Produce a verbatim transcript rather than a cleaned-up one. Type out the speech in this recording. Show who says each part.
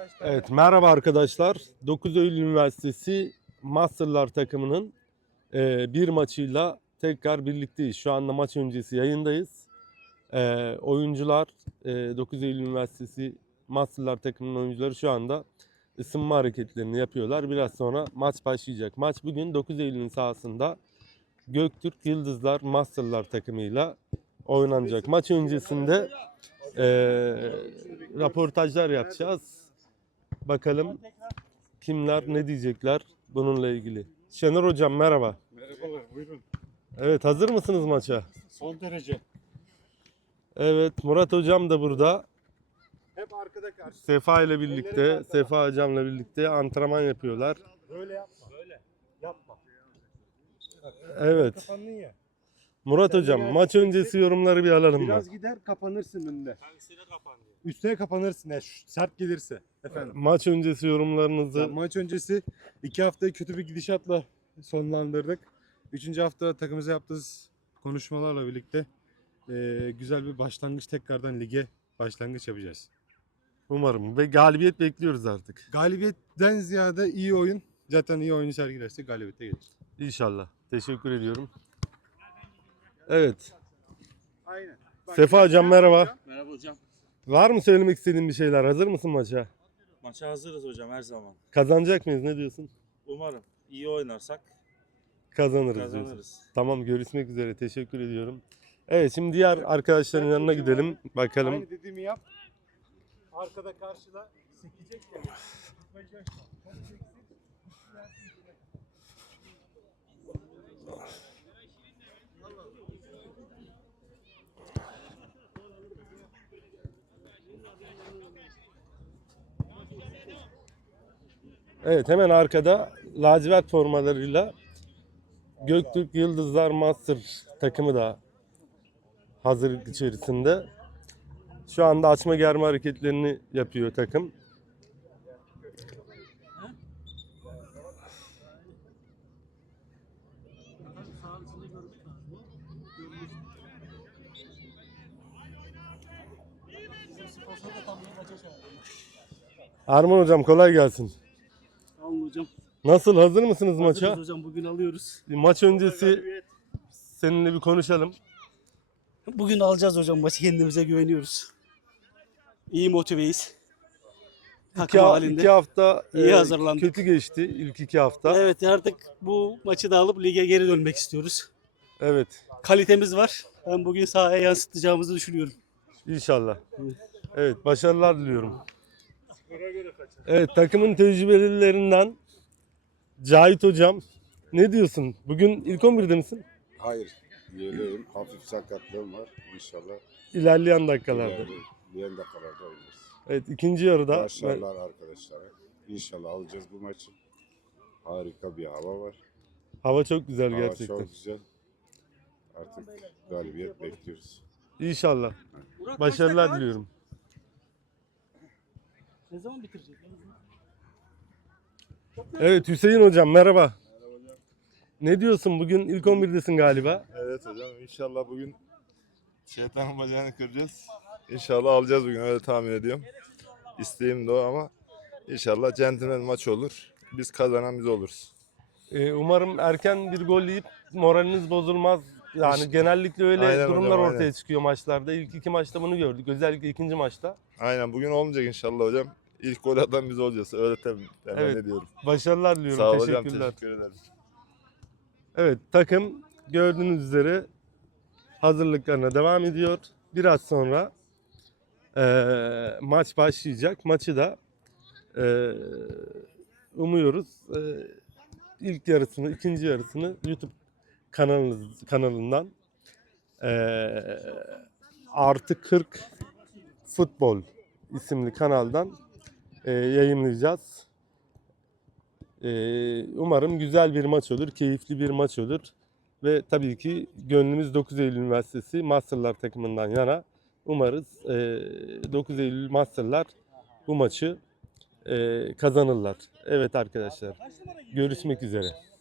Speaker 1: Evet, merhaba arkadaşlar. dokuz Eylül Üniversitesi Masterlar takımının e, bir maçıyla tekrar birlikteyiz. Şu anda maç öncesi yayındayız. E, oyuncular, e, dokuz Eylül Üniversitesi Masterlar takımının oyuncuları şu anda ısınma hareketlerini yapıyorlar. Biraz sonra maç başlayacak. Maç bugün dokuz Eylül'ün sahasında Göktürk Yıldızlar Masterlar takımıyla oynanacak. Maç öncesinde e, raportajlar yapacağız. Bakalım kimler ne diyecekler bununla ilgili. Şener Hocam merhaba.
Speaker 2: Merhabalar, buyurun.
Speaker 1: Evet, hazır mısınız maça?
Speaker 2: Son derece.
Speaker 1: Evet, Murat Hocam da burada.
Speaker 2: Hep arkada karşı.
Speaker 1: Sefa ile birlikte, Sefa Hocam'la birlikte antrenman yapıyorlar.
Speaker 2: Böyle yapma. Böyle. Yapma.
Speaker 1: Evet.
Speaker 2: Kapandın ya.
Speaker 1: Murat Hocam, maç öncesi yorumları bir alalım mı?
Speaker 2: Biraz gider kapanırsın önünde. Hangisine kapandı? Üstüne kapanırsın ya, şu sert gelirse. Efendim.
Speaker 1: Maç öncesi yorumlarınızı...
Speaker 2: Ya, maç öncesi iki haftayı kötü bir gidişatla sonlandırdık. Üçüncü hafta takımıza yaptığımız konuşmalarla birlikte e, güzel bir başlangıç, tekrardan lige başlangıç yapacağız.
Speaker 1: Umarım ve galibiyet bekliyoruz artık.
Speaker 2: Galibiyetten ziyade iyi oyun. Zaten iyi oyunu sergilerse galibiyete gelir.
Speaker 1: İnşallah. Teşekkür ediyorum. Evet.
Speaker 2: Aynen. Bak,
Speaker 1: Sefa Hocam merhaba.
Speaker 3: Merhaba hocam.
Speaker 1: Var mı söylemek istediğin bir şeyler? Hazır mısın maça?
Speaker 3: Maça hazırız hocam her zaman.
Speaker 1: Kazanacak mıyız? Ne diyorsun?
Speaker 3: Umarım iyi oynarsak
Speaker 1: Kazanırız, diyorsun.
Speaker 3: kazanırız.
Speaker 1: Tamam, görüşmek üzere. Teşekkür ediyorum. Evet, şimdi diğer arkadaşların yanına gidelim. Bakalım.
Speaker 2: Aynı dediğimi yap. Arkada karşıda sekecek ya.
Speaker 1: Evet, hemen arkada lacivert formalarıyla Göktürk Yıldızlar Master takımı da hazırlık içerisinde. Şu anda açma germe hareketlerini yapıyor takım. Arman Hocam kolay gelsin.
Speaker 4: Sağ olun hocam.
Speaker 1: Nasıl, hazır mısınız
Speaker 4: Hazırız
Speaker 1: maça?
Speaker 4: hocam, bugün alıyoruz.
Speaker 1: Bir maç öncesi seninle bir konuşalım.
Speaker 4: Bugün alacağız hocam maçı, kendimize güveniyoruz. İyi motiveyiz.
Speaker 1: İki,
Speaker 4: Takım halinde.
Speaker 1: iki hafta
Speaker 4: İyi
Speaker 1: e,
Speaker 4: hazırlandık.
Speaker 1: kötü geçti ilk iki hafta.
Speaker 4: Evet, artık bu maçı da alıp lige geri dönmek istiyoruz.
Speaker 1: Evet,
Speaker 4: Kalitemiz var. Ben bugün sahaya yansıtacağımızı düşünüyorum.
Speaker 1: İnşallah. Evet, başarılar diliyorum. Evet, takımın tecrübelilerinden Cahit Hocam, ne diyorsun? Bugün ilk on birde misin?
Speaker 5: Hayır, yeleğim, hafif sakatlığım var. İnşallah
Speaker 1: İlerleyen dakikalarda.
Speaker 5: ilerleyen dakikalarda oynarız.
Speaker 1: Evet, ikinci yarıda
Speaker 5: Başarılar arkadaşlara. İnşallah alacağız bu maçı. Harika bir hava var.
Speaker 1: hava çok güzel
Speaker 5: Hava
Speaker 1: gerçekten.
Speaker 5: çok güzel. Artık galibiyet bekliyoruz.
Speaker 1: İnşallah. Başarılar diliyorum.
Speaker 4: Ne zaman bitirecek?
Speaker 1: Evet, Hüseyin Hocam merhaba. Ne diyorsun? Bugün ilk on birdesin galiba.
Speaker 6: Evet hocam, inşallah bugün şeytanın bacağını kıracağız. İnşallah alacağız bugün, öyle tahmin ediyorum. İsteğim de o ama inşallah centilmen maç olur. Biz kazanan biz oluruz.
Speaker 1: Ee, umarım erken bir gol yiyip moraliniz bozulmaz. Yani
Speaker 6: İş-
Speaker 1: genellikle öyle
Speaker 6: Aynen
Speaker 1: durumlar
Speaker 6: hocam,
Speaker 1: ortaya
Speaker 6: aynen.
Speaker 1: çıkıyor maçlarda. İlk iki maçta bunu gördük. Özellikle ikinci maçta.
Speaker 6: Aynen, bugün olmayacak inşallah hocam. İlk gol atan biz olacağız. Öyle temin
Speaker 1: Evet.
Speaker 6: ediyorum.
Speaker 1: Başarılar diliyorum.
Speaker 6: Sağ ol hocam,
Speaker 1: Teşekkürler.
Speaker 6: teşekkür ederim.
Speaker 1: Evet, takım gördüğünüz üzere hazırlıklarına devam ediyor. Biraz sonra eee, maç başlayacak. Maçı da eee, umuyoruz eee, ilk yarısını, ikinci yarısını YouTube kanalınız, kanalından eee Artı kırk Futbol isimli kanaldan eee, yayınlayacağız. Ee, umarım güzel bir maç olur, keyifli bir maç olur. Ve tabii ki gönlümüz dokuz Eylül Üniversitesi Masterlar takımından yana. Umarız e, dokuz Eylül Masterlar bu maçı e, kazanırlar. Evet arkadaşlar, görüşmek üzere.